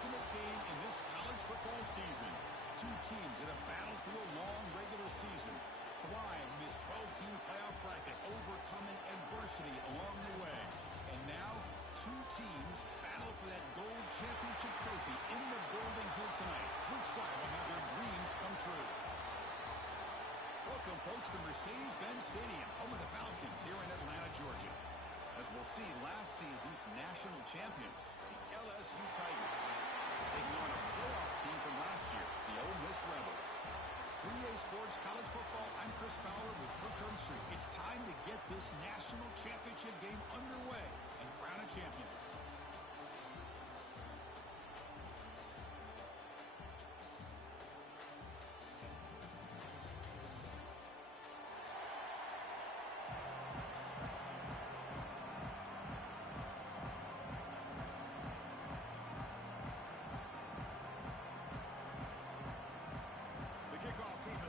ultimate game in this college football season. Two teams that have battled through a long regular season, thrived in this 12-team playoff bracket, overcoming adversity along the way. And now, two teams battle for that gold championship trophy in the building here tonight. Which side will have their dreams come true? Welcome, folks, to Mercedes-Benz Stadium, home of the Falcons here in Atlanta, Georgia. As we'll see last season's national champions, the LSU Tigers, taking on a playoff team from last year, the Ole Miss Rebels. 3A Sports College Football, I'm Chris Fowler with Kirk Herbstreit. It's time to get this national championship game underway and crown a champion.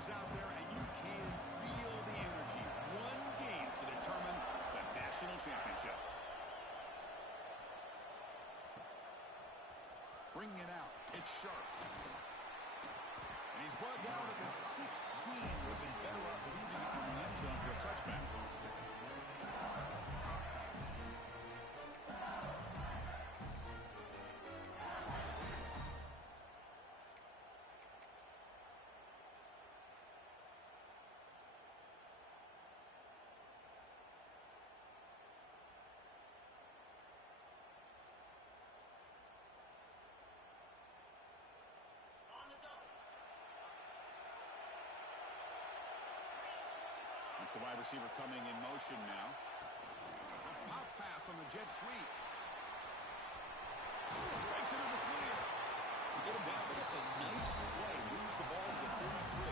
Out there, and you can feel the energy. One game to determine the national championship. Bringing it out. It's sharp. And he's brought down at the 16. Would have been better off leaving it in the end zone for a touchback. It's the wide receiver coming in motion now. A pop pass on the jet sweep. Breaks into the clear. You get him down, but it's a nice play. Moves the ball to the 33.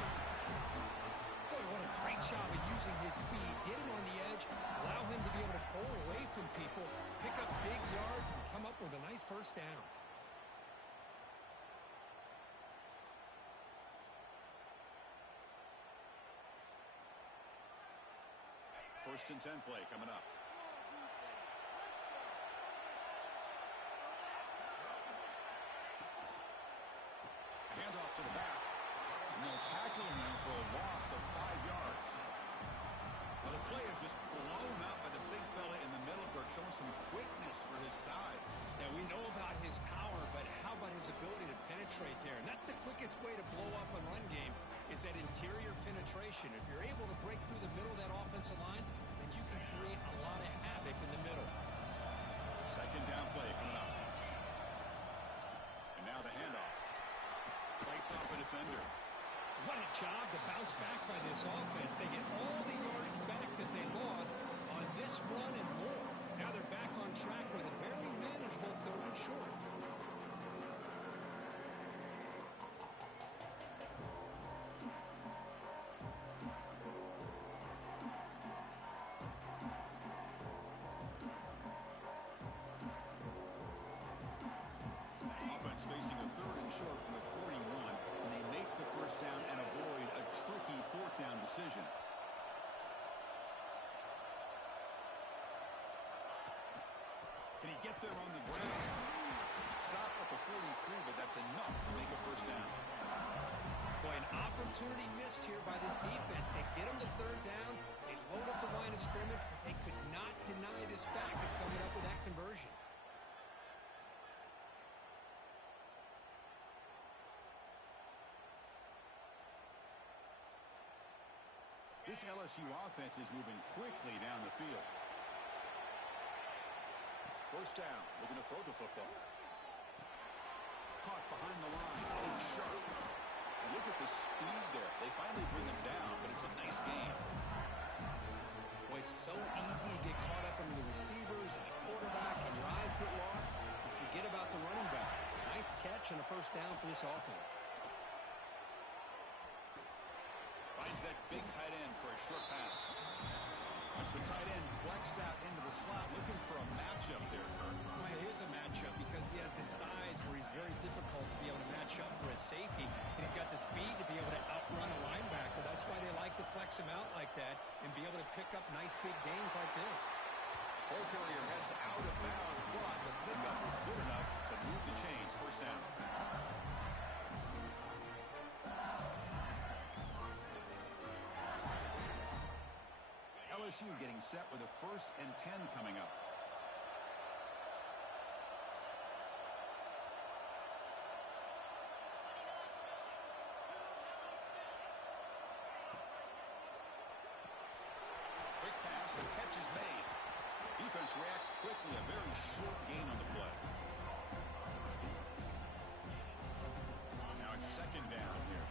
Boy, what a great job of using his speed. Get him on the edge, allow him to be able to pull away from people, pick up big yards, and come up with a nice first down. First and 10 play coming up. Handoff to the back. And they're tackling him for a loss of 5 yards. Well, the play is just blown up by the big fella in the middle, showing some quickness for his size. Yeah, we know about his power, but how about his ability to penetrate there? And that's the quickest way to blow up a run game, is that interior penetration. If you're able to break through the middle of that offensive line, then you can create a lot of havoc in the middle. Second down play coming up. And now the handoff. Fights off a defender. What a job to bounce back by this offense. They get all the yardage back that they lost on this run and more. Now they're back on track with a very manageable third and short. Offense facing a third and short from the 41, and they make the first down and avoid a tricky fourth down decision. Can he get there on the ground? Stop at the 43, but that's enough to make a first down. Boy, an opportunity missed here by this defense. They get him to third down. They load up the line of scrimmage, but they could not deny this back of coming up with that conversion. This LSU offense is moving quickly down the field. First down, looking to throw the football. Caught behind the line. Oh, sharp. And look at the speed there. They finally bring him down, but it's a nice game. Boy, it's so easy to get caught up into the receivers and the quarterback, and your eyes get lost. You forget about the running back. Nice catch and a first down for this offense. Finds that big tight end for a short pass. As the tight end flexed out into the slot, looking for a matchup there, Kirk. Well, it is a matchup because he has the size where he's very difficult to be able to match up for his safety, and he's got the speed to be able to outrun a linebacker. That's why they like to flex him out like that and be able to pick up nice big gains like this. Ball carrier heads out of bounds, but the pickup was good enough to move the chains. First down. LSU getting set with a 1st and 10 coming up. Quick pass, the catch is made. Defense reacts quickly, a very short gain on the play. Now it's 2nd down here.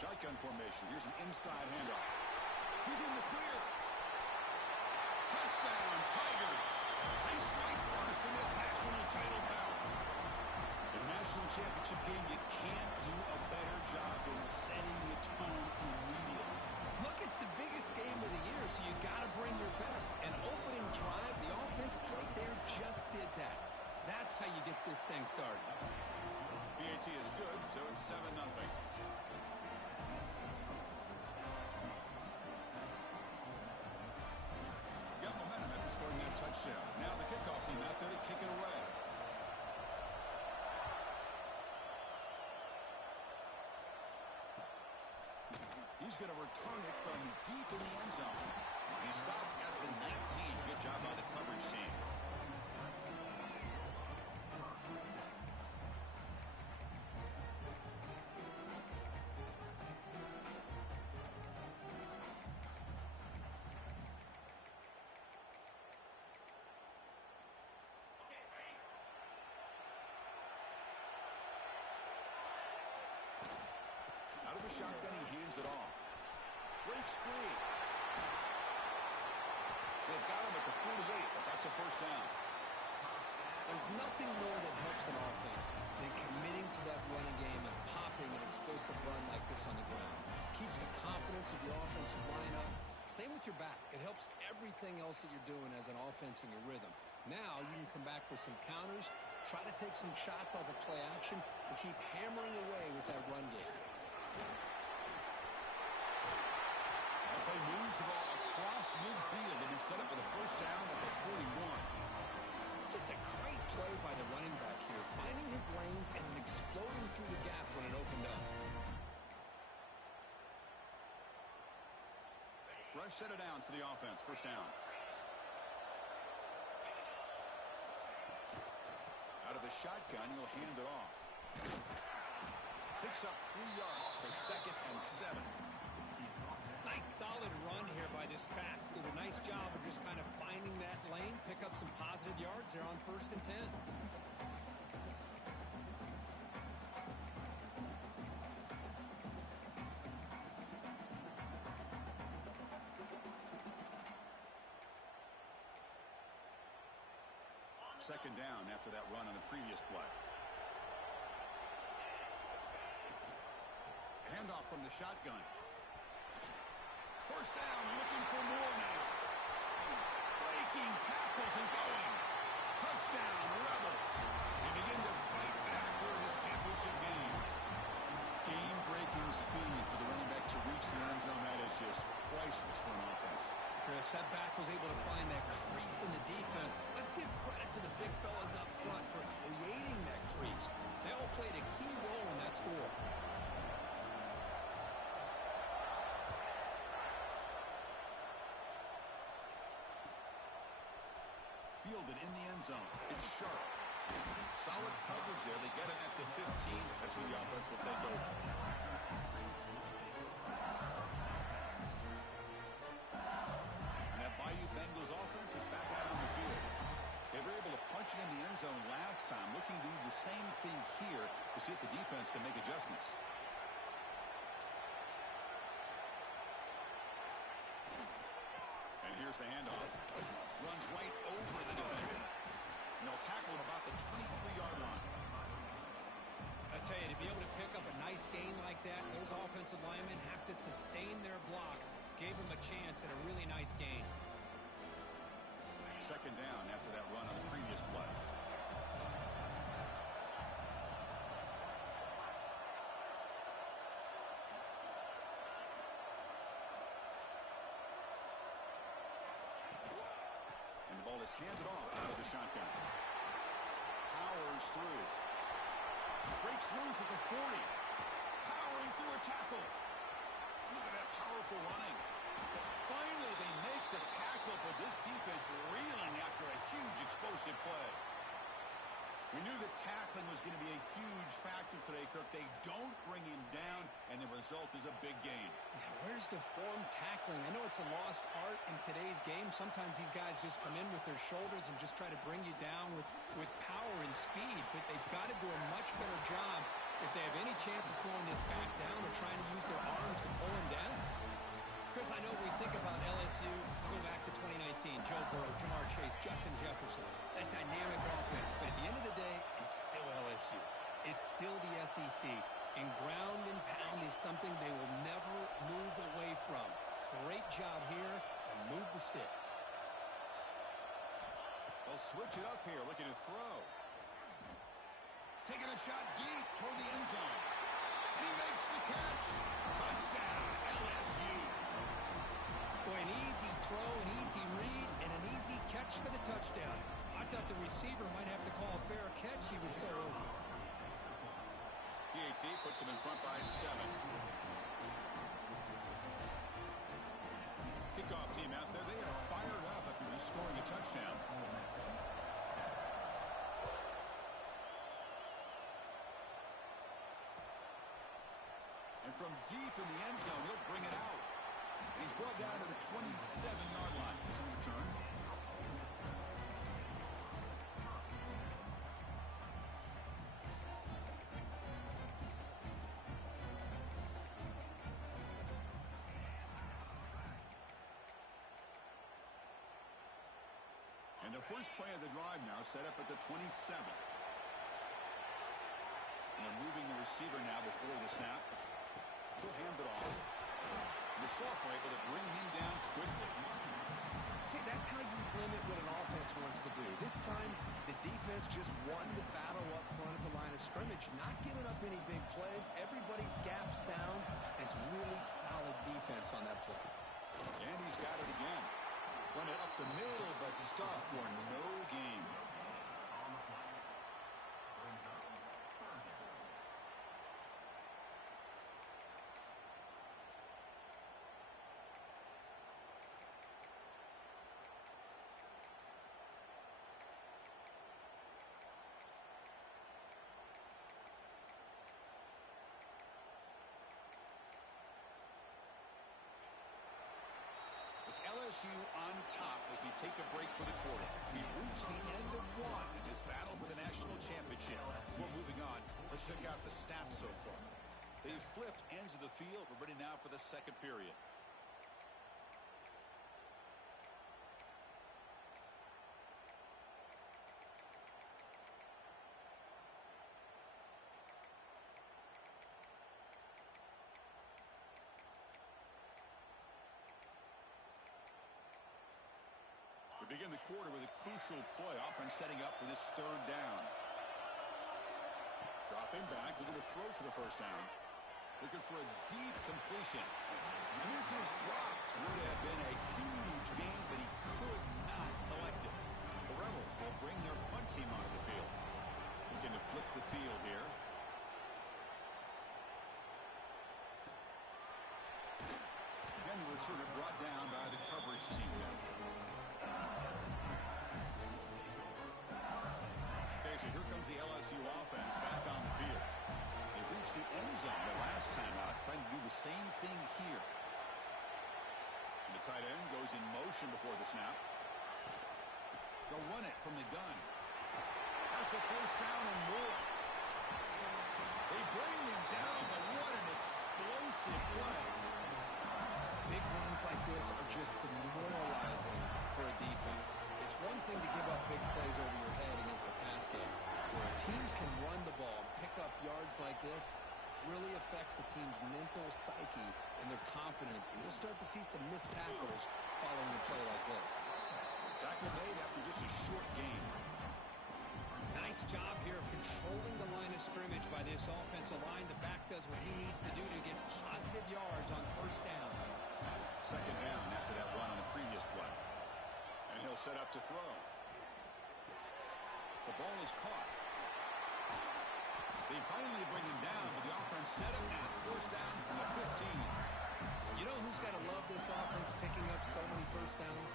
Shotgun formation. Here's an inside handoff. He's in the clear. Touchdown, Tigers. They strike first in this national title bout. In a national championship game, you can't do a better job in setting the tone immediately. Look, it's the biggest game of the year, so you got to bring your best. An opening drive, the offense right there just did that. That's how you get this thing started. PAT is good, so it's 7-0. Got momentum after scoring that touchdown. Now the kickoff team out there to kick it away. He's going to return it from deep in the end zone. He stopped at the 19. Good job by the coverage team. Out of the shotgun, he hands it off. Breaks free. They've got him at the 48, but that's a 1st down. There's nothing more that helps an offense than committing to that running game and popping an explosive run like this on the ground. Keeps the confidence of your offensive line up. Same with your back. It helps everything else that you're doing as an offense in your rhythm. Now you can come back with some counters, try to take some shots off of play action, and keep hammering away with that run game. The play moves the ball across midfield and he's set up with a 1st down at the 41. Just a great play by the running back here, finding his lanes and then exploding through the gap when it opened up. Fresh set of downs for the offense. 1st down. Out of the shotgun, he'll hand it off. Picks up 3 yards, so 2nd and 7. Nice solid run here by this back. Did a nice job of just kind of finding that lane, pick up some positive yards there on 1st and 10. Second down after that run on the previous play. Handoff from the shotgun. 1st down, looking for more now. Breaking tackles and going. Touchdown, Rebels. They begin to fight back here in this championship game. Game-breaking speed for the running back to reach the end zone. That is just priceless for an offense. Chris, that back was able to find that crease in the defense. Let's give credit to the big fellas up front for creating that crease. They all played a key role in that score. Fielded in the end zone. It's sharp. Solid coverage there. They get him at the 15. That's where the offense will take over. And that Bayou Bengals offense is back out on the field. They were able to punch it in the end zone last time. Looking to do the same thing here to see if the defense can make adjustments. And here's the handoff. Runs right over the defender. And they'll tackle him about the 23-yard line. I tell you, to be able to pick up a nice gain like that, those offensive linemen have to sustain their blocks. Gave him a chance at a really nice gain. Second down after that run on the previous play. ball is handed off out of the shotgun. Powers through. Breaks loose at the 40. Powering through a tackle. Look at that powerful running. Finally, they make the tackle, but this defense reeling after a huge explosive play. We knew that tackling was going to be a huge factor today, Kirk. They don't bring him down, and the result is a big gain. Yeah, where's the form tackling? I know it's a lost art in today's game. Sometimes these guys just come in with their shoulders and just try to bring you down with power and speed, but they've got to do a much better job if they have any chance of slowing this back down or trying to use their arms to pull him down. Chris, I know we think about LSU, go back to 2019, Joe Burrow, Jamar Chase, Justin Jefferson, that dynamic offense. But at the end of the day, it's still LSU. It's still the SEC. And ground and pound is something they will never move away from. Great job here, and move the sticks. They'll switch it up here, looking to throw. Taking a shot deep toward the end zone. And he makes the catch. Touchdown, LSU. Boy, an easy throw, an easy read, and an easy catch for the touchdown. I thought the receiver might have to call a fair catch. He was so early. PAT puts him in front by 7. Kickoff team out there. They are fired up after just scoring a touchdown. And from deep in the end zone, he'll bring it out. He's brought down to the 27-yard line. This will return. And the first play of the drive now set up at the 27. And they're moving the receiver now before the snap. He'll hand it off. The sophomore able to bring him down quickly. See, that's how you limit what an offense wants to do. This time, the defense just won the battle up front at the line of scrimmage, not giving up any big plays. Everybody's gap sound. It's really solid defense on that play. And he's got it again. Run it up the middle, but stuff for no gain. It's LSU on top as we take a break for the quarter. We've reached the end of one in this battle for the national championship. Before moving on, let's check out the stats so far. They've flipped ends of the field. We're ready now for the second period. We begin the quarter with a crucial play. Offense setting up for this third down. Dropping back, looking to throw for the first down. Looking for a deep completion. And this is dropped. Would have been a huge gain, but he could not collect it. The Rebels will bring their punt team onto the field. Looking to flip the field here. And the returner brought down by the coverage team there. Okay, so here comes the LSU offense back on the field. They reached the end zone the last time out, trying to do the same thing here. And the tight end goes in motion before the snap. They'll run it from the gun. That's the first down and more. They bring him down, but what an explosive play. Big runs like this are just demoralizing for a defense. It's one thing to give up big plays over your head against the pass game. Where teams can run the ball and pick up yards like this really affects the team's mental psyche and their confidence. And you'll start to see some missed tackles following a play like this. Tackle made after just a short gain. Nice job here of controlling the line of scrimmage by this offensive line. The back does what he needs to do to get positive yards on first down. Second down after that run on the previous play. And he'll set up to throw. The ball is caught. They finally bring him down, but the offense set up at first down from the 15. You know who's got to love this offense picking up so many first downs?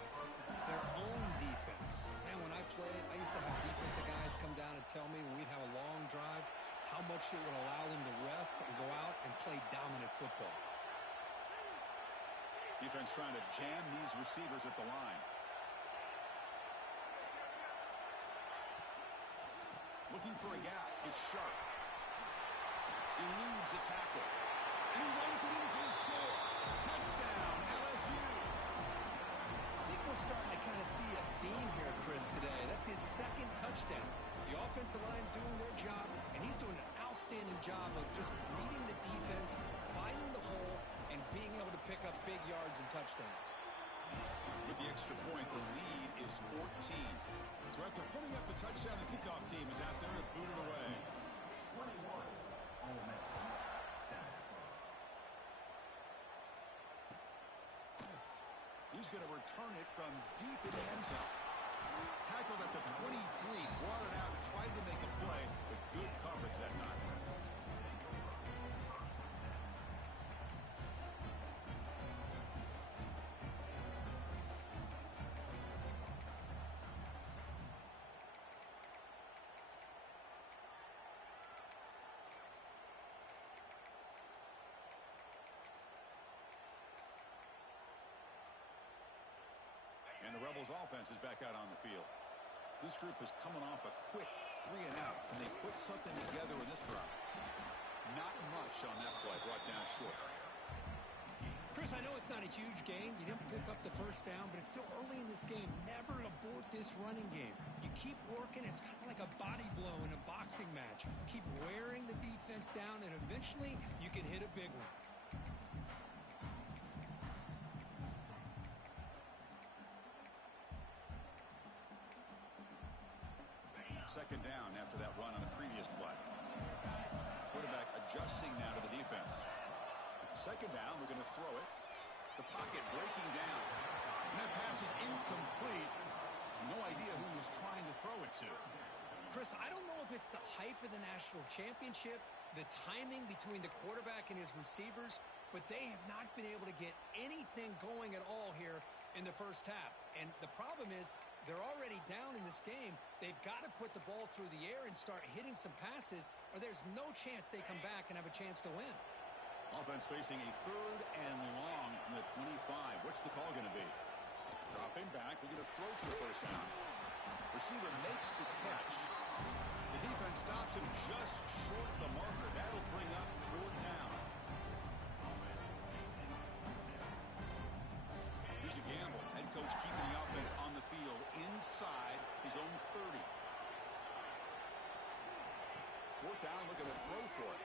Their own defense. Man, when I played, I used to have defensive guys come down and tell me when we'd have a long drive how much it would allow them to rest and go out and play dominant football. Defense trying to jam these receivers at the line. Looking for a gap. It's Sharp. Eludes a tackle. And he runs it in for the score. Touchdown, LSU. I think we're starting to kind of see a theme here, Chris, today. That's his second touchdown. The offensive line doing their job, and he's doing an outstanding job of just reading the defense, finding the hole, and being able to pick up big yards and touchdowns. With the extra point, the lead is 14. So after putting up a touchdown, the kickoff team is out there to boot it away. 21, Ole Miss, 7. He's going to return it from deep in the end zone. Tackled at the 23, brought it out, tried to make a play, but good coverage that time. And the Rebels offense is back out on the field. This group is coming off a quick 3-and-out. Can they put something together in this drive? Not much on that play, brought down short. Chris, I know it's not a huge game. You didn't pick up the first down, but it's still early in this game. Never abort this running game. You keep working. It's kind of like a body blow in a boxing match. Keep wearing the defense down, and eventually you can hit a big one. Second down after that run on the previous play. Quarterback adjusting now to the defense. Second down, we're going to throw it. The pocket breaking down. And that pass is incomplete. No idea who he was trying to throw it to. Chris, I don't know if it's the hype of the national championship, the timing between the quarterback and his receivers, but they have not been able to get anything going at all here in the first half. And the problem is they're already down in this game. They've got to put the ball through the air and start hitting some passes, or there's no chance they come back and have a chance to win. Offense facing a third and long from the 25. What's the call going to be? Dropping back, looking to throw for the first down. Receiver makes the catch. The defense stops him just short of the marker. That'll bring up fourth down. Here's a gamble. Head coach keeping the offense on the field inside his own 30. Fourth down, looking to throw for it.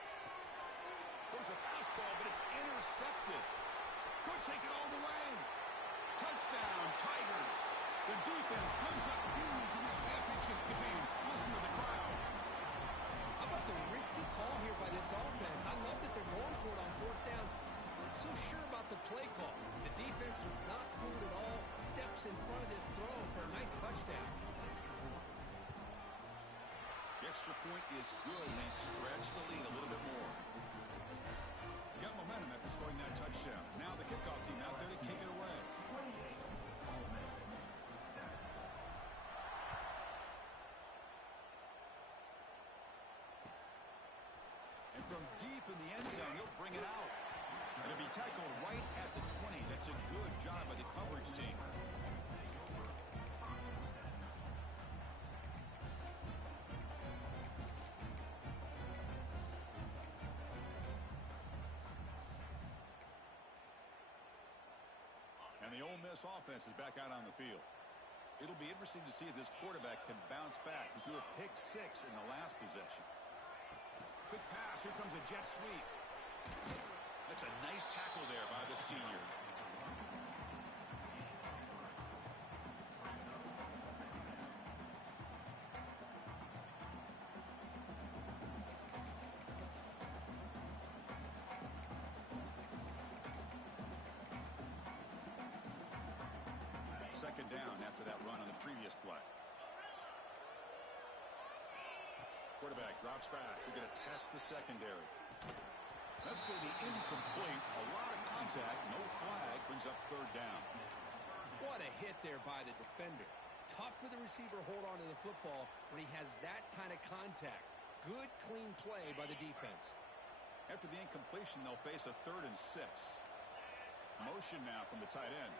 There's a fastball, but it's intercepted. Could take it all the way. Touchdown, Tigers. The defense comes up huge in this championship game. Listen to the crowd. How about the risky call here by this offense? I love that they're going for it on fourth down. Not so sure about the play call. The defense was not fooled at all. Steps in front of this throw for a nice touchdown. The extra point is good. They stretch the lead a little bit more. Got momentum after scoring that touchdown. Now the kickoff team out there to kick it away. 28, Ole Miss, 7. And from deep in the end zone, he'll bring it out. And it'll be tackled right at the 20. That's a good job by the coverage team. And the Ole Miss offense is back out on the field. It'll be interesting to see if this quarterback can bounce back. He threw a pick 6 in the last possession. Quick pass. Here comes a jet sweep. That's a nice tackle there by the senior. Second down after that run on the Quarterback drops back. We're going to test the secondary. That's going to be incomplete. A lot of contact. No flag. Brings up third down. What a hit there by the defender. Tough for the receiver to hold on to the football when he has that kind of contact. Good, clean play by the defense. After the incompletion, they'll face a 3rd and 6. Motion now from the tight end.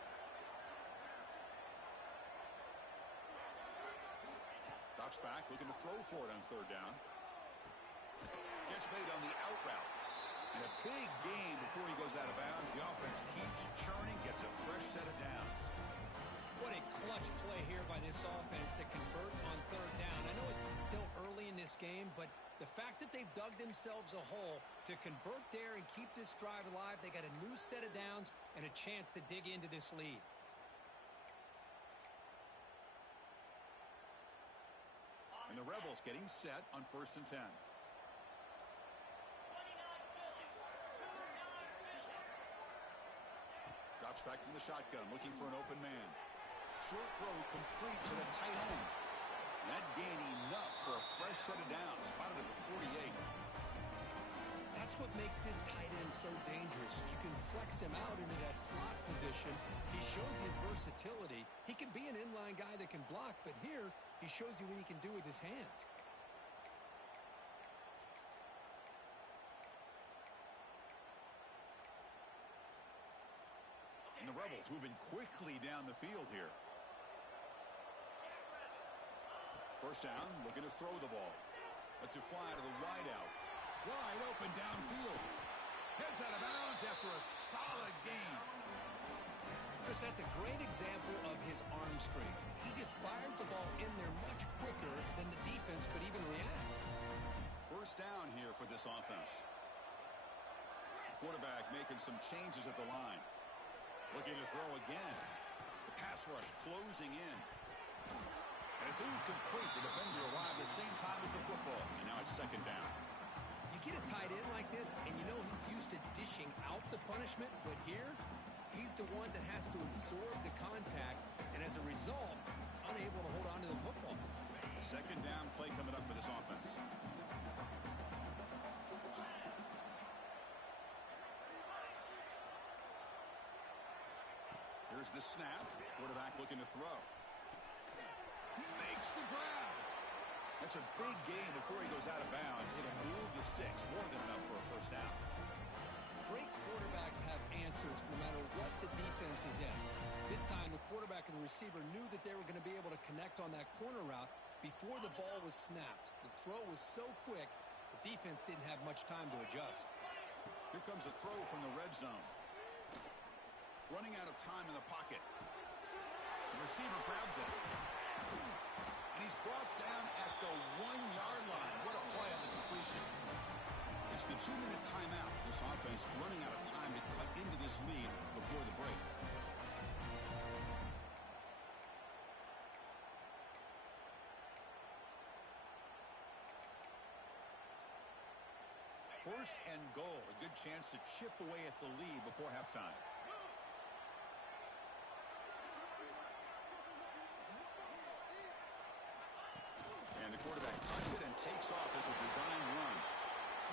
Drops back, looking to throw for it on 3rd down. Gets made on the out route. And a big gain before he goes out of bounds. The offense keeps churning, gets a fresh set of downs. What a clutch play here by this offense to convert on 3rd down. I know it's still early in this game, but the fact that they've dug themselves a hole to convert there and keep this drive alive, they got a new set of downs and a chance to dig into this lead. And the Rebels getting set on 1st and 10. Drops back from the shotgun, looking for an open man. Short throw complete to the tight end. That gain enough for a fresh set of downs. Spotted at the 48. That's what makes this tight end so dangerous. You can flex him out into that slot position. He shows his versatility. He can be an inline guy that can block, but here he shows you what he can do with his hands. And the Rebels moving quickly down the field here. 1st down, looking to throw the ball. Lets it fly to the wideout. Wide open downfield. Heads out of bounds after a solid gain. Chris, that's a great example of his arm strength. He just fired the ball in there much quicker than the defense could even react. 1st down here for this offense. Quarterback making some changes at the line. Looking to throw again. The pass rush closing in. And it's incomplete. The defender arrived at the same time as the football. And now it's 2nd down. You get a tight end like this, and you know he's used to dishing out the punishment, but here, he's the one that has to absorb the contact, and as a result, he's unable to hold on to the football. 2nd down play coming up for this offense. Here's the snap. Quarterback looking to throw. He makes the grab. That's a big gain before he goes out of bounds. It'll move the sticks. More than enough for a 1st down. Great quarterbacks have answers no matter what the defense is in. This time, the quarterback and the receiver knew that they were going to be able to connect on that corner route before the ball was snapped. The throw was so quick, the defense didn't have much time to adjust. Here comes a throw from the red zone. Running out of time in the pocket. The receiver grabs it. And he's brought down at the 1-yard line. What a play on the completion. It's the 2-minute timeout. This offense running out of time to cut into this lead before the break. First and goal. A good chance to chip away at the lead before halftime. And the quarterback tucks it and takes off as a design run.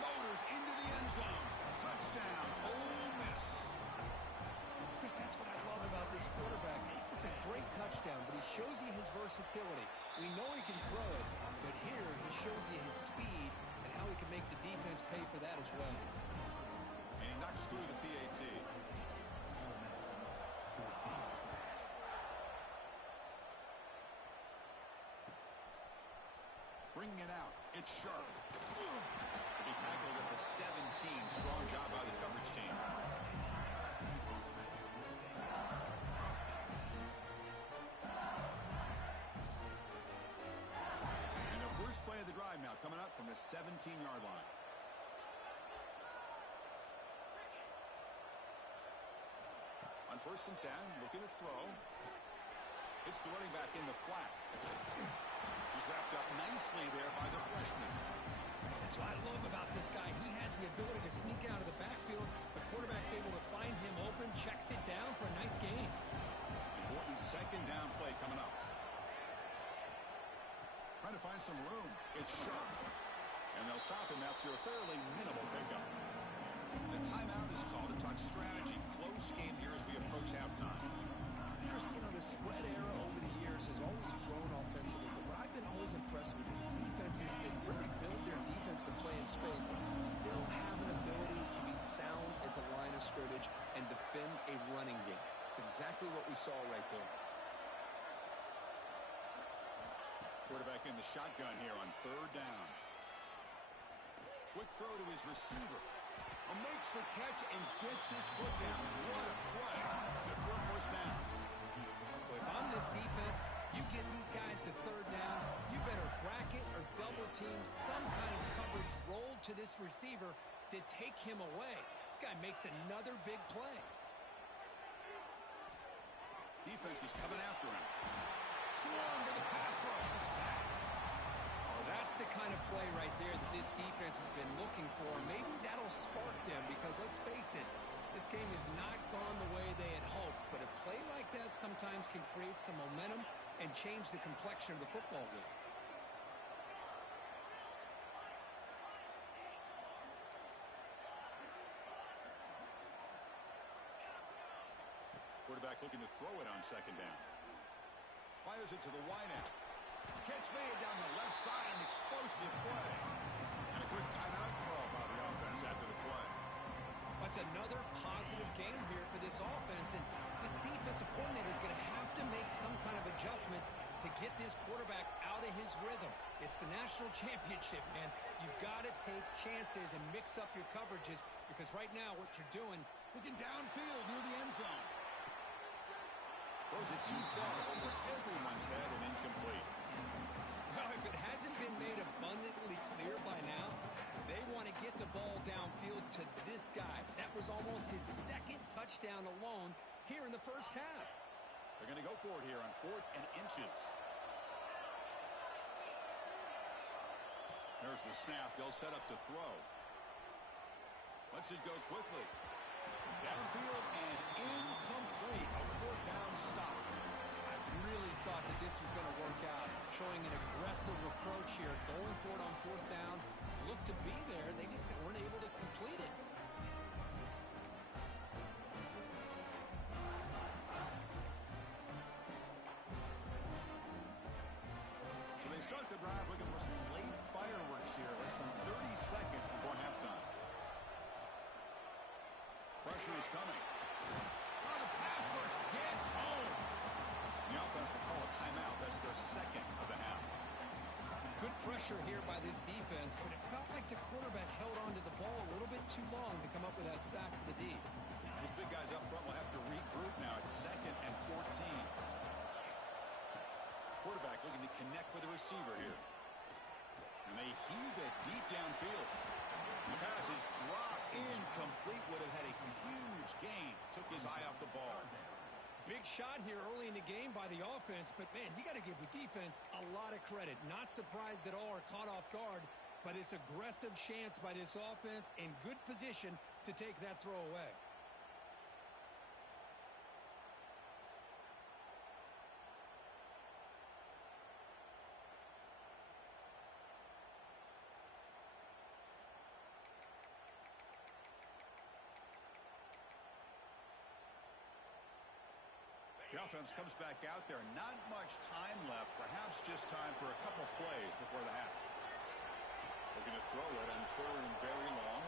Motors into the end zone. Touchdown, Ole Miss. Chris, that's what I love about this quarterback. It's a great touchdown, but he shows you his versatility. We know he can throw it, but here he shows you his speed and how he can make the defense pay for that as well. And he knocks through the PAT. Bringing it out. It's sharp. To be tackled at the 17. Strong job by the coverage team. And the first play of the drive now coming up from the 17-yard line. On 1st and 10, looking to throw. It's the running back in the flat. He's wrapped up nicely there by the freshman. That's what I love about this guy. He has the ability to sneak out of the backfield. The quarterback's able to find him open, checks it down for a nice gain. Important 2nd down play coming up. Trying to find some room. It's sharp. And they'll stop him after a fairly minimal pickup. The timeout is called to talk strategy. Close game here as we approach halftime. Chris, the spread era over the years has always grown offensively, but what I've been always impressed with is defenses that really build their defense to play in space still have an ability to be sound at the line of scrimmage and defend a running game. It's exactly what we saw right there. Quarterback in the shotgun here on third down. Quick throw to his receiver. Makes the catch and gets his foot down. What a play. Good for a first down. Well, if I'm this defense, you get these guys to third down, you better bracket or double team some kind of coverage roll to this receiver to take him away. This guy makes another big play. Defense is coming after him. Swarm to the pass rush. A sack. Oh, that's the kind of play right there that this defense has been looking for. Maybe that'll spark them because, let's face it, this game has not gone the way they had hoped. But a play like that sometimes can create some momentum and change the complexion of the football game. Quarterback looking to throw it on second down. Fires it to the wideout. Catch made down the left side, an explosive play. And a quick timeout call by the offense after the play. That's another positive game here for this offense, and this defensive coordinator is going to have to make some kind of adjustments to get this quarterback out of his rhythm. It's the national championship, man. You've got to take chances and mix up your coverages because right now what you're doing, looking downfield near the end zone. Throws it too far over everyone's head and incomplete. Well, if it hasn't been made abundantly clear by now, they want to get the ball downfield to this guy. That was almost his second touchdown alone here in the first half. They're going to go for it here on 4th and inches. There's the snap. They'll set up to throw. Lets it go quickly. Downfield and incomplete. A 4th down stop. I really thought that this was going to work out, showing an aggressive approach here, going for it on 4th down. Looked to be there. They just weren't able to complete it. So they start the drive looking for some late fireworks here. Less than 30 seconds before halftime. Pressure is coming. Oh, the pass rush gets home. The offense will call a timeout. That's their second of the half. Good pressure here by this defense, but it felt like the quarterback held on to the ball a little bit too long to come up with that sack for the D. These big guys up front will have to regroup now. It's 2nd and 14. Quarterback looking to connect with the receiver here. And they heave it deep downfield. The pass is dropped. Incomplete. Would have had a huge gain. Took his eye off the ball. Big shot here early in the game by the offense, but, man, you got to give the defense a lot of credit. Not surprised at all or caught off guard, but it's aggressive chance by this offense in good position to take that throw away. The offense comes back out there. Not much time left. Perhaps just time for a couple plays before the half. Looking to throw it on 3rd and very long.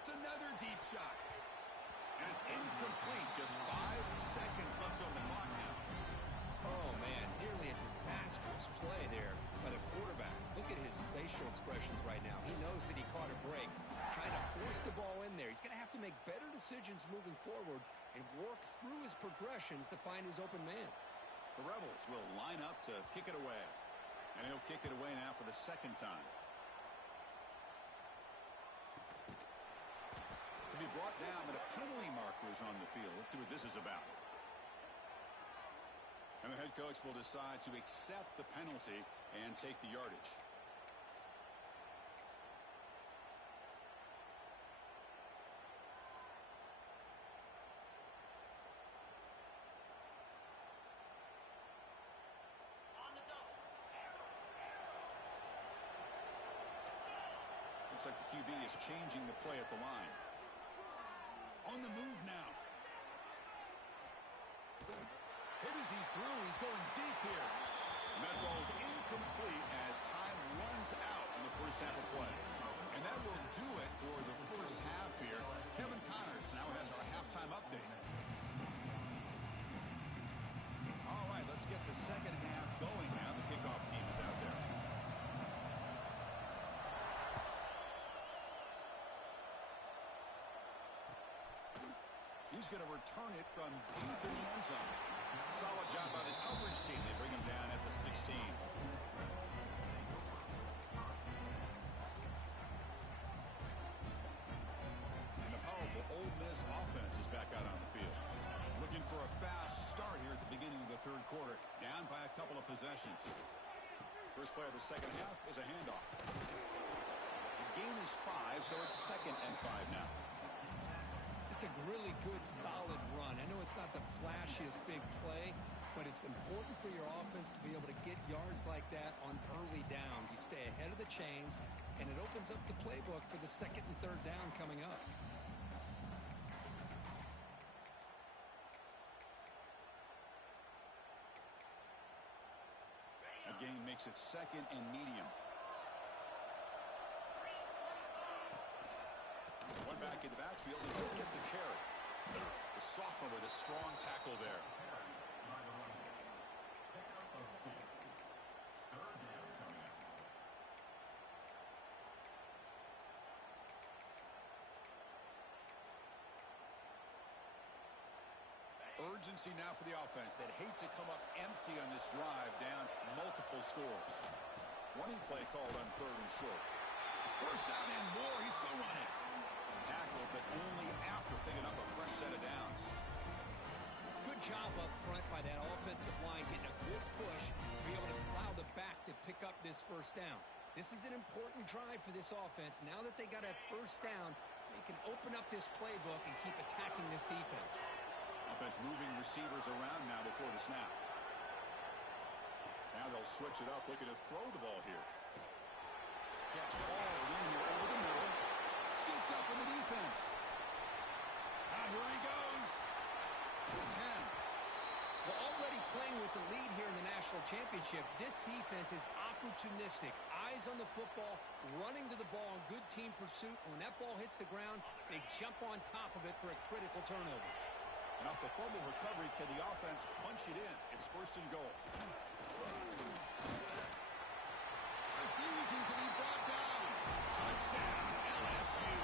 It's another deep shot. And it's incomplete. Just 5 seconds left on the clock now. Oh, man, nearly a disastrous play there by the quarterback. Look at his facial expressions right now. He knows that he caught a break. Trying to force the ball in there. He's going to have to make better decisions moving forward and work through his progressions to find his open man. The Rebels will line up to kick it away. And he'll kick it away now for the 2nd time. To be brought down, but a penalty marker is on the field. Let's see what this is about. And the head coach will decide to accept the penalty and take the yardage. Looks like the QB is changing the play at the line. On the move now. Hit as he threw. He's going deep here. And that ball is incomplete as time runs out in the first half of play. And that will do it for the first half here. Kevin Connors now has our halftime update. All right, let's get the second half going now. The kickoff team is out there. He's going to return it from deep in the end zone. Solid job by the coverage team. They bring him down at the 16. And the powerful Ole Miss offense is back out on the field. Looking for a fast start here at the beginning of the third quarter. Down by a couple of possessions. First play of the second half is a handoff. The gain is 5, so it's 2nd and 5 now. It's a really good, solid run. I know it's not the flashiest big play, but it's important for your offense to be able to get yards like that on early downs. You stay ahead of the chains, and it opens up the playbook for the second and third down coming up. A gain makes it 2nd and medium. One back in the backfield and he'll get the carry. The sophomore with a strong tackle there. Urgency now for the offense that hates to come up empty on this drive, down multiple scores. Running play called on 3rd and short. First down and more. He's still running. Tackle, but only after picking up a fresh set of downs. Good job up front by that offensive line, getting a good push to be able to allow the back to pick up this first down. This is an important drive for this offense. Now that they got a first down, they can open up this playbook and keep attacking this defense. Offense moving receivers around now before the snap. Now they'll switch it up, looking to throw the ball here. Catch hauled in here over the middle. Scooped up in the defense. Here he goes. To the 10. Well, already playing with the lead here in the national championship, this defense is opportunistic. Eyes on the football, running to the ball in good team pursuit. When that ball hits the ground, they jump on top of it for a critical turnover. And off the fumble recovery, can the offense punch it in? It's 1st and goal. Refusing to be brought down. Touchdown, LSU.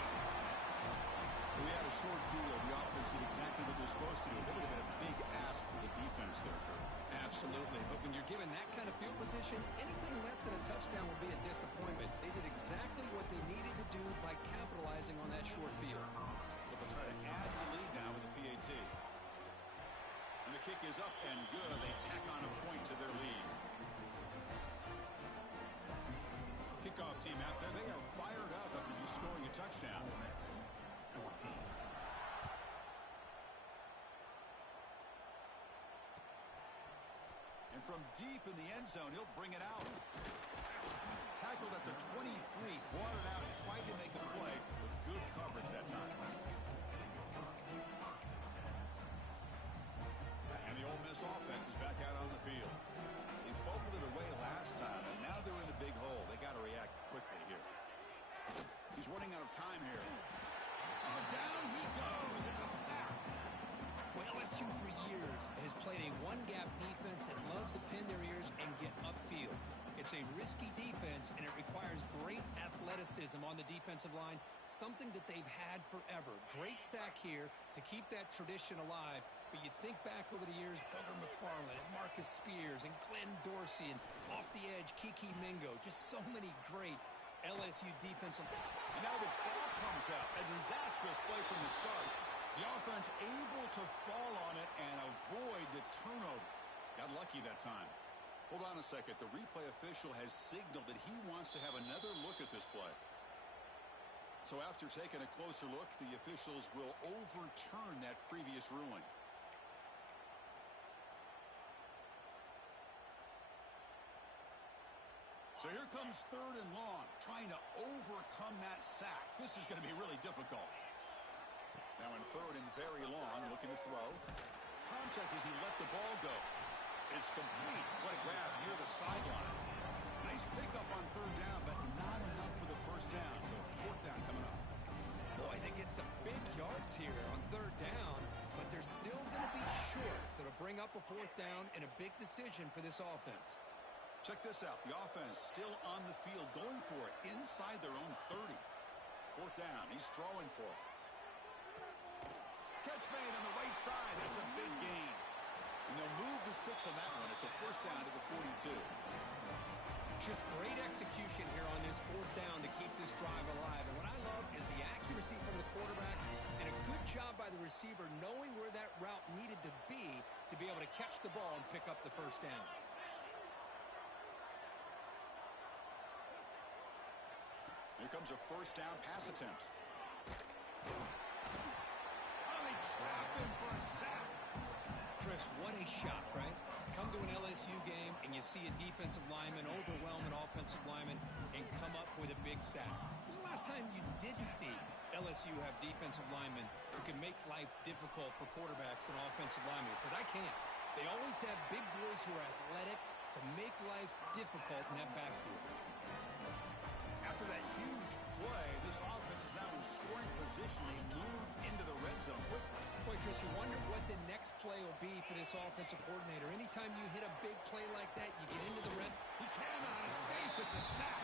We had a short field. The offense did exactly what they're supposed to do. That would have been a big ask for the defense there, Kurt. Absolutely. But when you're given that kind of field position, anything less than a touchdown would be a disappointment. They did exactly what they needed to do by capitalizing on that short field. But they'll try to add to the lead now with the PAT. And the kick is up and good. They tack on a point to their lead. Kickoff team out there. They are fired up after just scoring a touchdown. And from deep in the end zone, he'll bring it out. Tackled at the 23, brought it out, and tried to make a play with good coverage that time. And the Ole Miss offense is back out on the field. They fumbled it away last time, and now they're in a big hole. They got to react quickly here. He's running out of time here. Oh, down he goes. It's a sack. Well, LSU for years has played a one-gap defense that loves to pin their ears and get upfield. It's a risky defense, and it requires great athleticism on the defensive line, something that they've had forever. Great sack here to keep that tradition alive, but you think back over the years, Duggar McFarland and Marcus Spears and Glenn Dorsey and off the edge, Kiki Mingo, just so many great LSU defensive. And now the ball comes out. A disastrous play from the start. The offense able to fall on it and avoid the turnover. Got lucky that time. Hold on a second. The replay official has signaled that he wants to have another look at this play. So after taking a closer look, the officials will overturn that previous ruling. So here comes 3rd and long, trying to overcome that sack. This is going to be really difficult. Now in 3rd and very long, looking to throw. Contact as he let the ball go. It's complete. What a grab near the sideline. Nice pickup on 3rd down, but not enough for the first down. So 4th down coming up. Boy, they get some big yards here on 3rd down, but they're still going to be short. So to bring up a 4th down and a big decision for this offense. Check this out. The offense still on the field, going for it inside their own 30. 4th down. He's throwing for it. Catch made on the right side. That's a big gain. And they'll move the 6 on that one. It's a first down to the 42. Just great execution here on this 4th down to keep this drive alive. And what I love is the accuracy from the quarterback and a good job by the receiver knowing where that route needed to be able to catch the ball and pick up the first down. Here comes a first down pass attempt. Oh, they trap him for a sack. Chris, what a shot, right? Come to an LSU game and you see a defensive lineman overwhelm an offensive lineman and come up with a big sack. When was the last time you didn't see LSU have defensive linemen who can make life difficult for quarterbacks and offensive linemen? Because I can't. They always have big boys who are athletic to make life difficult in that backfield. After that huge play, this offense is now in scoring position. They moved into the red zone quickly. Boy, Chris, you wonder what the next play will be for this offensive coordinator. Anytime you hit a big play like that, you get into the red. He cannot escape. It's a sack.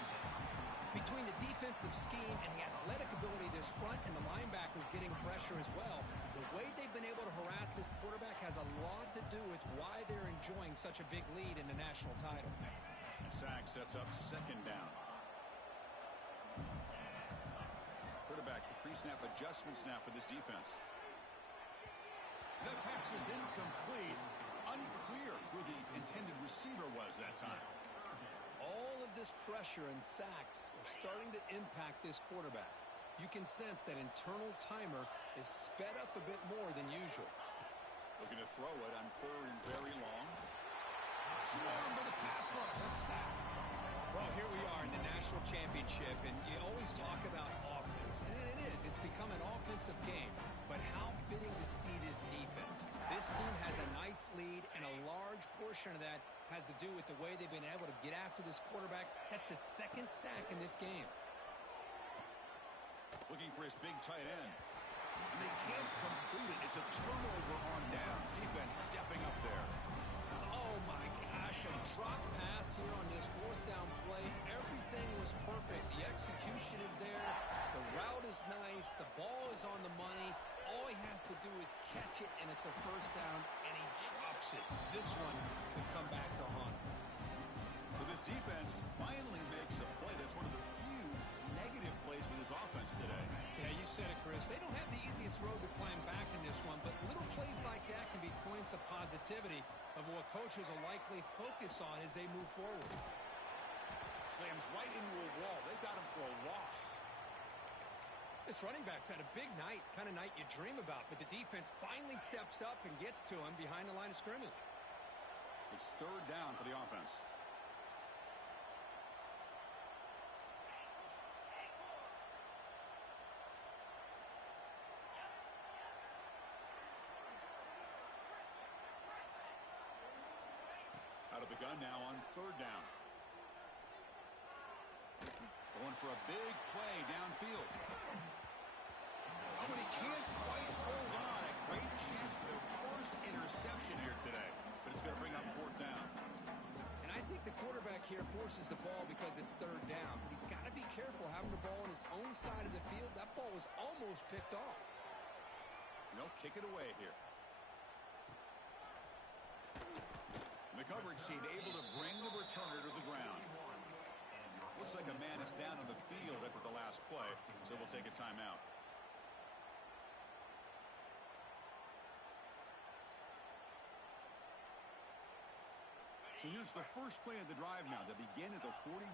Between the defensive scheme and the athletic ability of this front and the linebackers getting pressure as well, the way they've been able to harass this quarterback has a lot to do with why they're enjoying such a big lead in the national title. The sack sets up 2nd down. Quarterback, the pre-snap adjustment snap for this defense. The pass is incomplete. Unclear who the intended receiver was that time. All of this pressure and sacks are starting to impact this quarterback. You can sense that internal timer is sped up a bit more than usual. Looking to throw it on 3rd and very long. Swarmed by the pass rush. A sack. Well, here we are in the national championship, and you always talk about offense, and it is. It's become an offensive game. But how fitting to see this defense. This team has a nice lead, and a large portion of that has to do with the way they've been able to get after this quarterback. That's the 2nd sack in this game. Looking for his big tight end. And they can't complete it. It's a turnover on downs. Defense stepping up there. Oh, my gosh. A drop pass here on this 4th down play. Everything was perfect. The execution is there. The route is nice. The ball is on the money. All he has to do is catch it, and it's a first down, and he drops it. This one could come back to haunt him. So this defense finally makes a play. That's one of the few negative plays for this offense today. Yeah, you said it, Chris. They don't have the easiest road to climb back in this one, but little plays like that can be points of positivity of what coaches will likely focus on as they move forward. Slams right into a wall. They got him for a loss. This running back's had a big night, kind of night you dream about, but the defense finally steps up and gets to him behind the line of scrimmage. It's 3rd down for the offense. Out of the gun now on 3rd down. Going for a big play downfield. Oh, but he can't quite hold on. A great chance for their first interception here today. But it's going to bring up 4th down. And I think the quarterback here forces the ball because it's 3rd down. But he's got to be careful having the ball on his own side of the field. That ball was almost picked off. They'll kick it away here. And the coverage team able to bring the returner to the ground. Looks like a man is down on the field after the last play, so we'll take a timeout. So here's the first play of the drive now. They begin at the 41.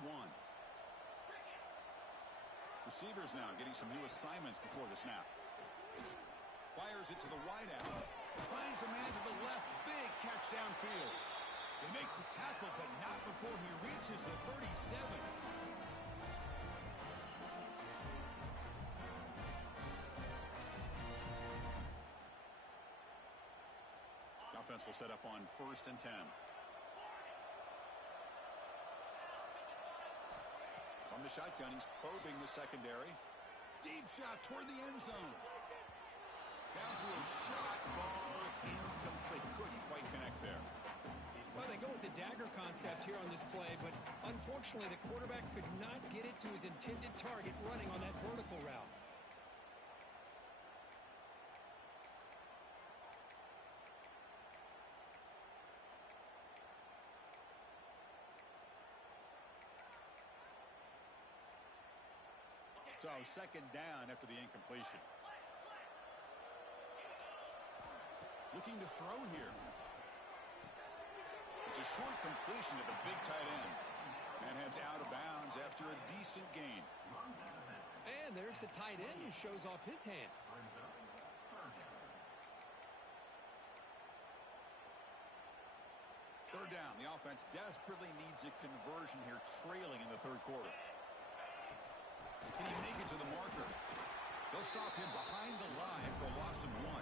Receivers now getting some new assignments before the snap. Fires it to the wideout. Finds a man to the left. Big catch downfield. They make the tackle, but not before he reaches the 37. offense will set up on 1st and 10. From the shotgun, he's probing the secondary. Deep shot toward the end zone. Downfield shot falls incomplete. Couldn't quite connect there. Well, they go with the dagger concept here on this play, but unfortunately the quarterback could not get it to his intended target running on that vertical route. So 2nd down after the incompletion. Looking to throw here. It's a short completion to the big tight end. And heads out of bounds after a decent gain. And there's the tight end who shows off his hands. 3rd down. The offense desperately needs a conversion here, trailing in the 3rd quarter. Can he make it to the marker? They'll stop him behind the line for a loss of 1.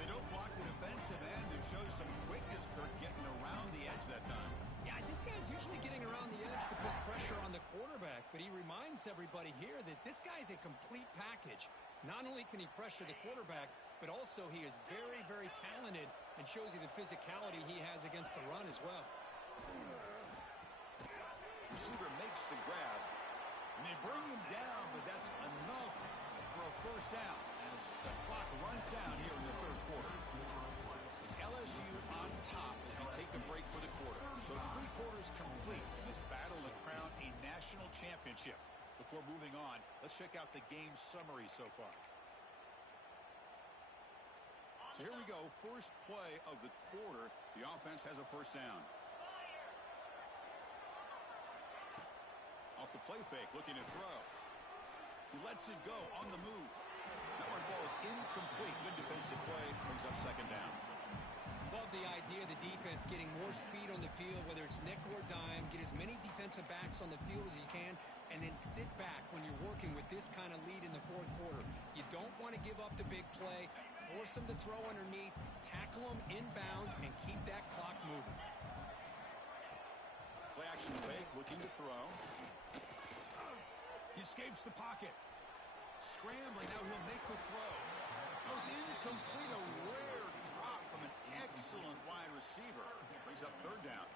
They don't block the defensive end, who shows some quickness, Kirk, getting around the edge that time. Yeah, this guy's usually getting around the edge to put pressure on the quarterback, but he reminds everybody here that this guy's a complete package. Not only can he pressure the quarterback, but also he is very, very talented and shows you the physicality he has against the run as well. Receiver makes the grab, and they bring him down, but that's enough for a 1st down as the clock runs down here in the 3rd quarter. It's LSU on top as we take a break for the quarter. So 3 quarters complete in this battle to crown a national championship. Before moving on, let's check out the game summary so far. So here we go, first play of the quarter. The offense has a 1st down. Off the play fake, looking to throw. He lets it go on the move. That one falls incomplete. Good defensive play, brings up 2nd down. Love the idea of the defense getting more speed on the field, whether it's nickel or dime. Get as many defensive backs on the field as you can, and then sit back when you're working with this kind of lead in the 4th quarter. You don't want to give up the big play. Force them to throw underneath, tackle them inbounds, and keep that clock moving. Play action fake, looking to throw. He escapes the pocket. Scrambling, now he'll make the throw. Oh, it's incomplete, a rare drop from an excellent wide receiver. Brings up 3rd down.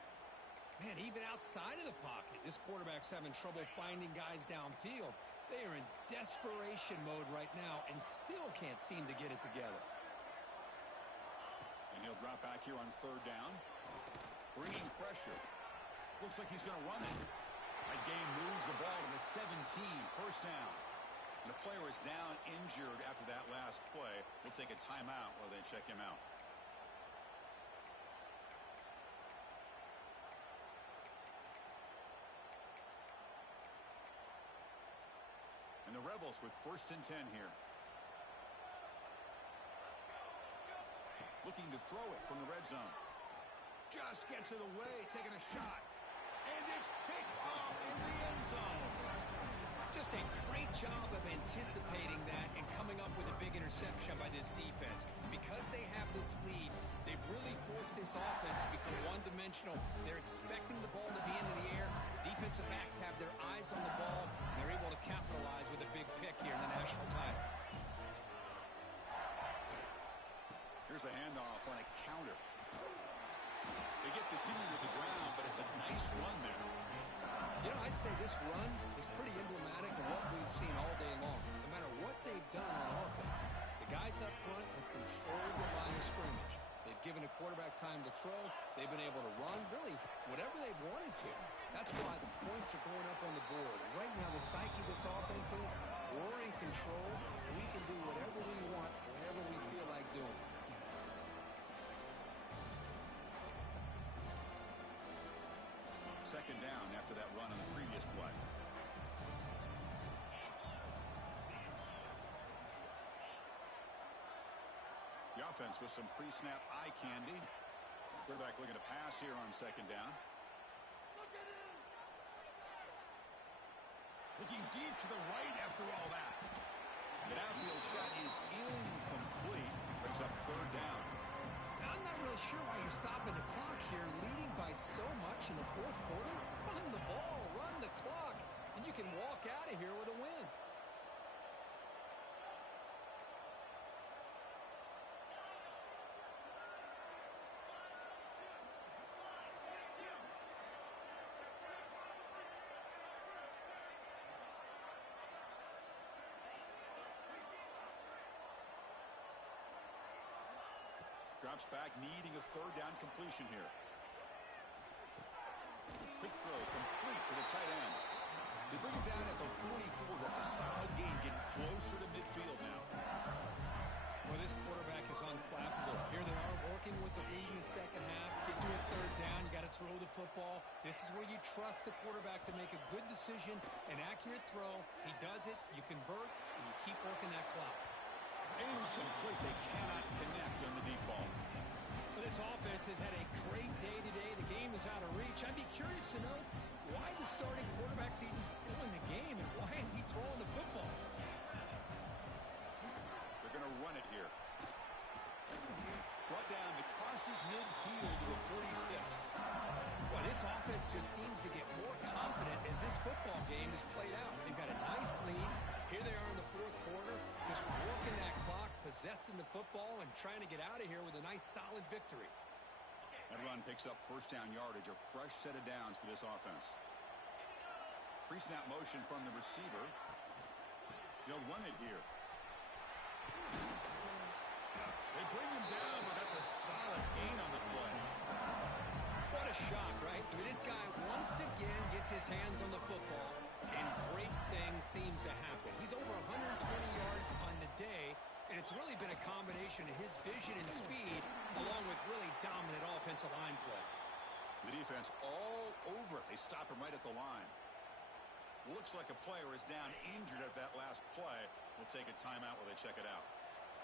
Man, even outside of the pocket, this quarterback's having trouble finding guys downfield. They are in desperation mode right now and still can't seem to get it together. And he'll drop back here on 3rd down. Bringing pressure. Looks like he's going to run it. That game moves the ball to the 17, 1st down. And the player is down injured after that last play. We'll take a timeout while they check him out. And the Rebels with 1st and 10 here. Looking to throw it from the red zone. Just gets in the way, taking a shot. And it's picked off in the end zone. Just a great job of anticipating that and coming up with a big interception by this defense. Because they have this lead, they've really forced this offense to become one-dimensional. They're expecting the ball to be into the air. The defensive backs have their eyes on the ball, and they're able to capitalize with a big pick here in the national title. Here's the handoff on a counter. They get the senior to the ground, but it's a nice run there. You know, I'd say this run is pretty emblematic of what we've seen all day long. No matter what they've done on offense, the guys up front have controlled the line of scrimmage. They've given a quarterback time to throw. They've been able to run, really, whatever they've wanted to. That's why the points are going up on the board. Right now, the psyche of this offense is we're in control. We can do whatever we want, wherever we feel like doing. Second down after that run on the previous play. The offense with some pre-snap eye candy. Quarterback looking to pass here on 2nd down. Looking deep to the right after all that. The downfield shot is incomplete. Brings up third down. I'm not really sure why you're stopping the clock here, leading by so much in the fourth quarter. Run the ball, run the clock, and you can walk out of here with a win. Drops back, needing a third down completion here. Quick throw, complete to the tight end. They bring it down at the 44. That's a solid gain, getting closer to midfield now. Well, this quarterback is unflappable. Here they are working with the lead in the second half. Get to a third down. You got to throw the football. This is where you trust the quarterback to make a good decision, an accurate throw. He does it, you convert, and you keep working that clock. Incomplete. They cannot connect on the deep ball. Well, this offense has had a great day today. The game is out of reach. I'd be curious to know why the starting quarterback's even still in the game, and why is he throwing the football? They're going to run it here. Brought down, it crosses midfield to the 46. Well, this offense just seems to get more confident as this football game is played out. They've got a nice lead. Here they are in the fourth quarter, just working that clock, possessing the football, and trying to get out of here with a nice, solid victory. That run picks up first down yardage, a fresh set of downs for this offense. Pre-snap motion from the receiver. They'll run it here. They bring him down, but that's a solid gain on the play. What a shock, right? I mean, this guy once again gets his hands on the football, and great things seems to happen. He's over 120 yards on the day, and it's really been a combination of his vision and speed, along with really dominant offensive line play. The defense all over it. They stop him right at the line. Looks like a player is down injured at that last play. We'll take a timeout while they check it out.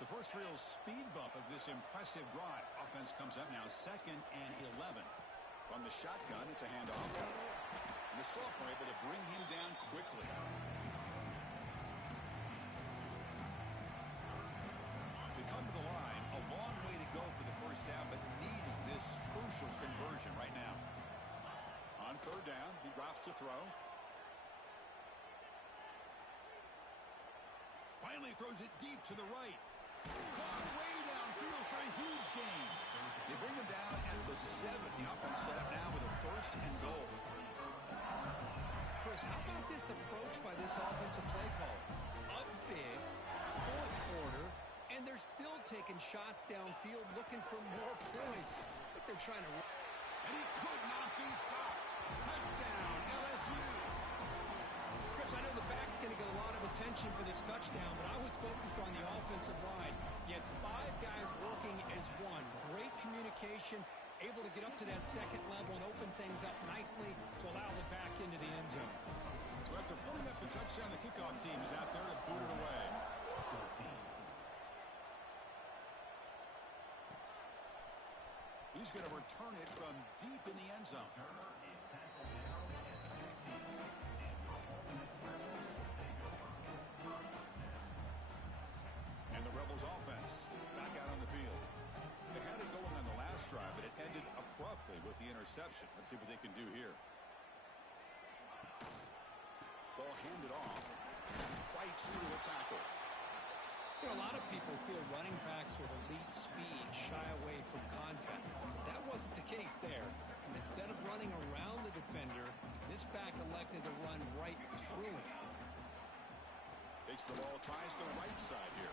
The first real speed bump of this impressive drive. Offense comes up now 2nd and 11. From the shotgun, it's a handoff. And the sophomore able to bring him down quickly. They come to the line. A long way to go for the first down, but needing this crucial conversion right now. On third down, he drops to throw. Finally throws it deep to the right. Caught way downfield for a huge gain. They bring him down at the 7. The offense set up now with a 1st and goal. Chris, how about this approach by this offensive play call? Up big, fourth quarter, and they're still taking shots downfield looking for more points. But they're trying to... And he could not be stopped. Touchdown, LSU. Chris, I know the back's going to get a lot of attention for this touchdown, but I was focused on the offensive line. You had 5 guys working as one. Great communication, able to get up to that second level and open things up nicely to allow the back into the end zone. So after putting up the touchdown, the kickoff team is out there to boot it away. He's going to return it from deep in the end zone. And the Rebels offense back out on the field. They had it going on the last drive, but it ended abruptly with the interception. Let's see what they can do here. Ball handed off. Fights through the tackle. You know, a lot of people feel running backs with elite speed shy away from contact. That wasn't the case there. And instead of running around the defender, this back elected to run right through him. Takes the ball, tries the right side here.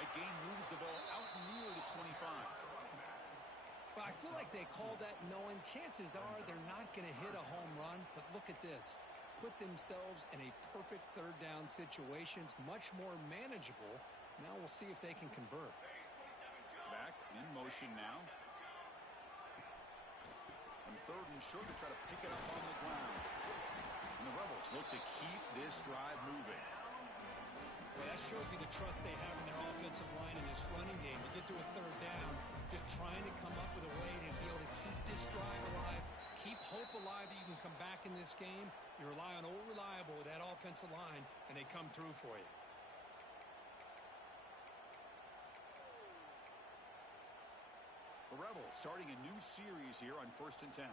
That gain moves the ball out near the 25. But I feel like they called that knowing chances are they're not going to hit a home run. But look at this. Put themselves in a perfect third down situation. It's much more manageable. Now we'll see if they can convert. Back in motion now. On 3rd and short to try to pick it up on the ground. And the Rebels look to keep this drive moving. Well, that shows you the trust they have in their offensive line in this running game. You get to a third down, just trying to come up with a way to be able to keep this drive alive, keep hope alive that you can come back in this game. You rely on old reliable with that offensive line, and they come through for you. The Rebels starting a new series here on 1st and 10.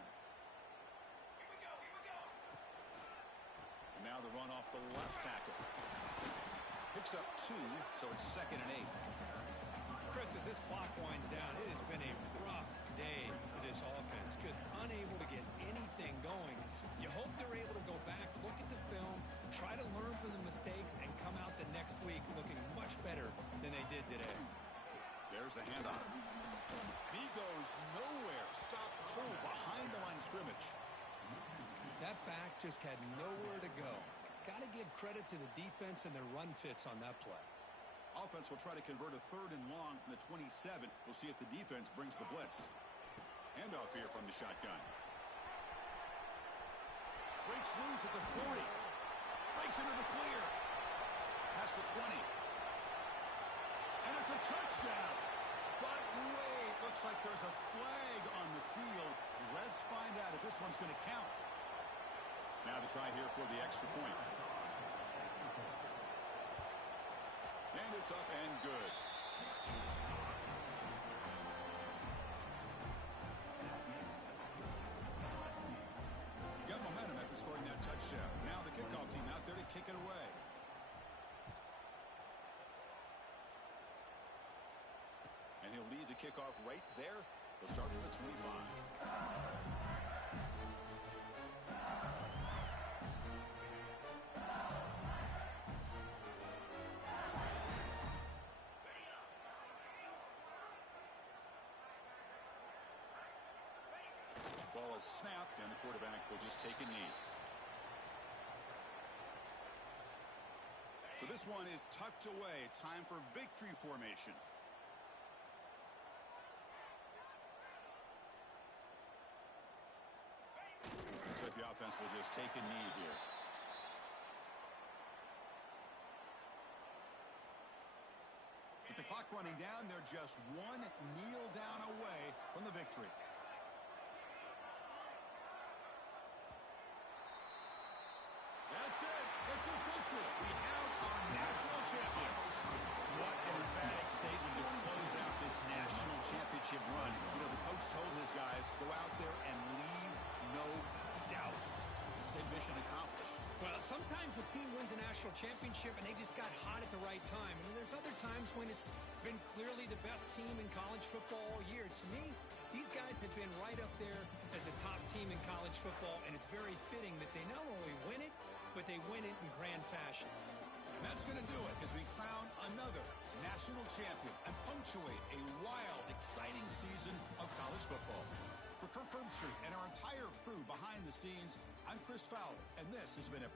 And now the run off the left tackle. Picks up 2, so it's 2nd and 8. Chris, as this clock winds down, it has been a rough day for this offense. Just unable to get anything going. You hope they're able to go back, look at the film, try to learn from the mistakes, and come out the next week looking much better than they did today. There's the handoff. And he goes nowhere. Stop cold behind the line of scrimmage. That back just had nowhere to go. Got to give credit to the defense and their run fits on that play. Offense will try to convert a 3rd and long from the 27. We'll see if the defense brings the blitz. Handoff here from the shotgun. Breaks loose at the 40. Breaks into the clear. Past the 20. And it's a touchdown. But wait, looks like there's a flag on the field. Let's find out if this one's going to count. Now the try here for the extra point. And it's up and good. Got momentum after scoring that touchdown. Now the kickoff team out there to kick it away. And he'll lead the kickoff right there. They'll start from the 25. Ball is snapped, and the quarterback will just take a knee. So this one is tucked away. Time for victory formation. Looks like the offense will just take a knee here. With the clock running down, they're just one kneel down away from the victory. That's it. It's official. We have our national champions. What an emphatic statement to close out this national championship run. You know, the coach told his guys, go out there and leave no doubt. Say mission accomplished. Well, sometimes a team wins a national championship and they just got hot at the right time. And there's other times when it's been clearly the best team in college football all year. To me, these guys have been right up there as a top team in college football, and it's very fitting that they not only win it, but they win it in grand fashion. And that's going to do it as we crown another national champion and punctuate a wild, exciting season of college football. For Kirk Herbstreit and our entire crew behind the scenes, I'm Chris Fowler, and this has been a